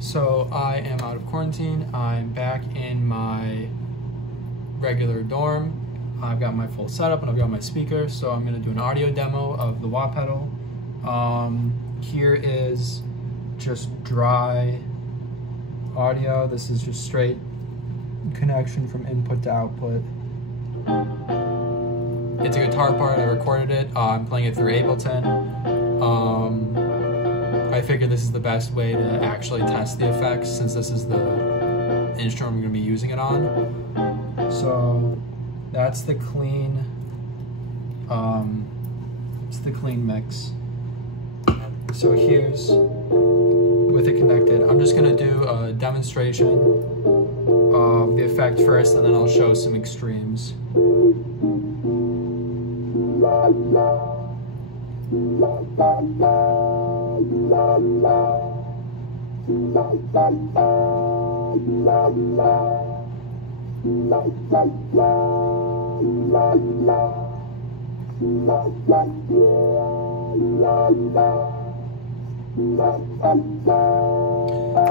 So I am out of quarantine. I'm back in my regular dorm. I've got my full setup and I've got my speaker, so I'm gonna do an audio demo of the wah pedal. Here is just dry audio. This is just straight connection from input to output. It's a guitar part, I recorded it. I'm playing it through Ableton. I figured this is the best way to actually test the effects since this is the instrument I'm going to be using it on. So that's the clean, it's the clean mix. So here's with it connected. I'm just going to do a demonstration of the effect first, and then I'll show some extremes.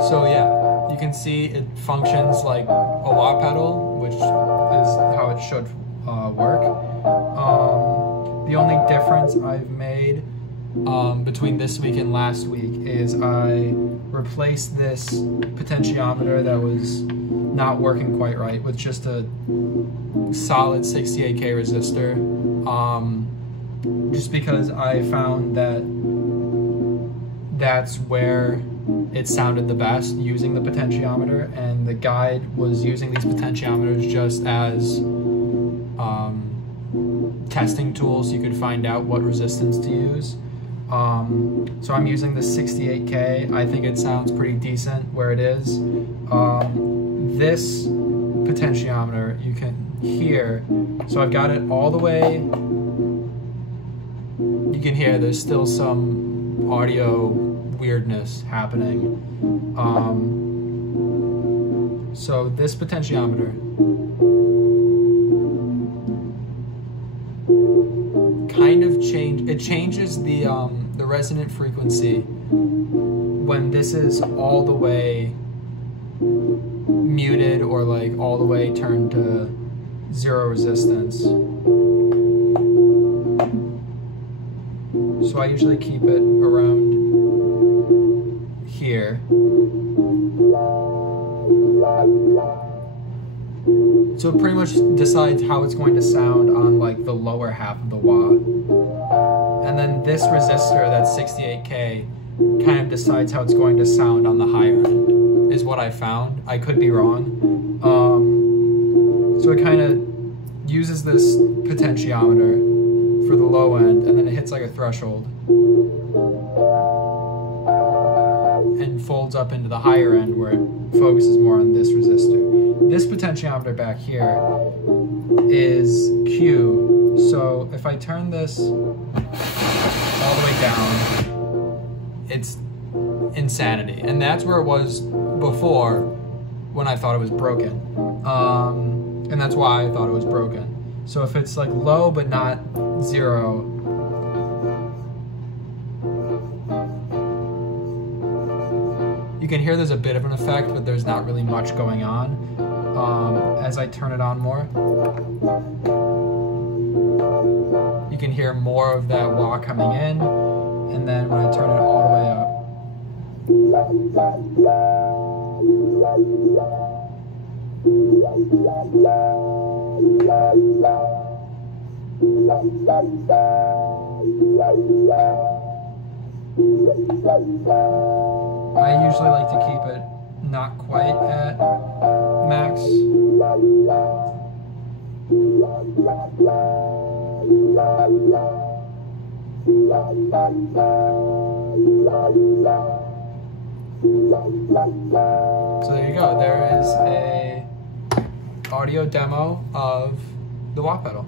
So yeah, you can see it functions like a wah pedal, which is how it should work. The only difference I've made between this week and last week is I replaced this potentiometer that was not working quite right with just a solid 68K resistor, just because I found that that's where it sounded the best using the potentiometer, and the guide was using these potentiometers just as testing tools so you could find out what resistance to use. So I'm using the 68K. I think it sounds pretty decent where it is. This potentiometer you can hear, so I've got it all the way. You can hear there's still some audio weirdness happening. So this potentiometer kind of changes the resonant frequency when this is all the way muted or like all the way turned to zero resistance. So I usually keep it around here. So it pretty much decides how it's going to sound on like the lower half of the wah. And then this resistor, that's 68K, kind of decides how it's going to sound on the higher end, is what I found. I could be wrong. So it kind of uses this potentiometer for the low end, and then it hits like a threshold and folds up into the higher end where it focuses more on this resistor. This potentiometer back here is Q, so if I turn this all the way down, it's insanity. And that's where it was before when I thought it was broken. And that's why I thought it was broken. So if it's like low but not zero, you can hear there's a bit of an effect, but there's not really much going on. As I turn it on more, you can hear more of that wah coming in, and then when I turn it all the way up, I usually like to keep it not quite at max. So there you go. There is a audio demo of the wah pedal.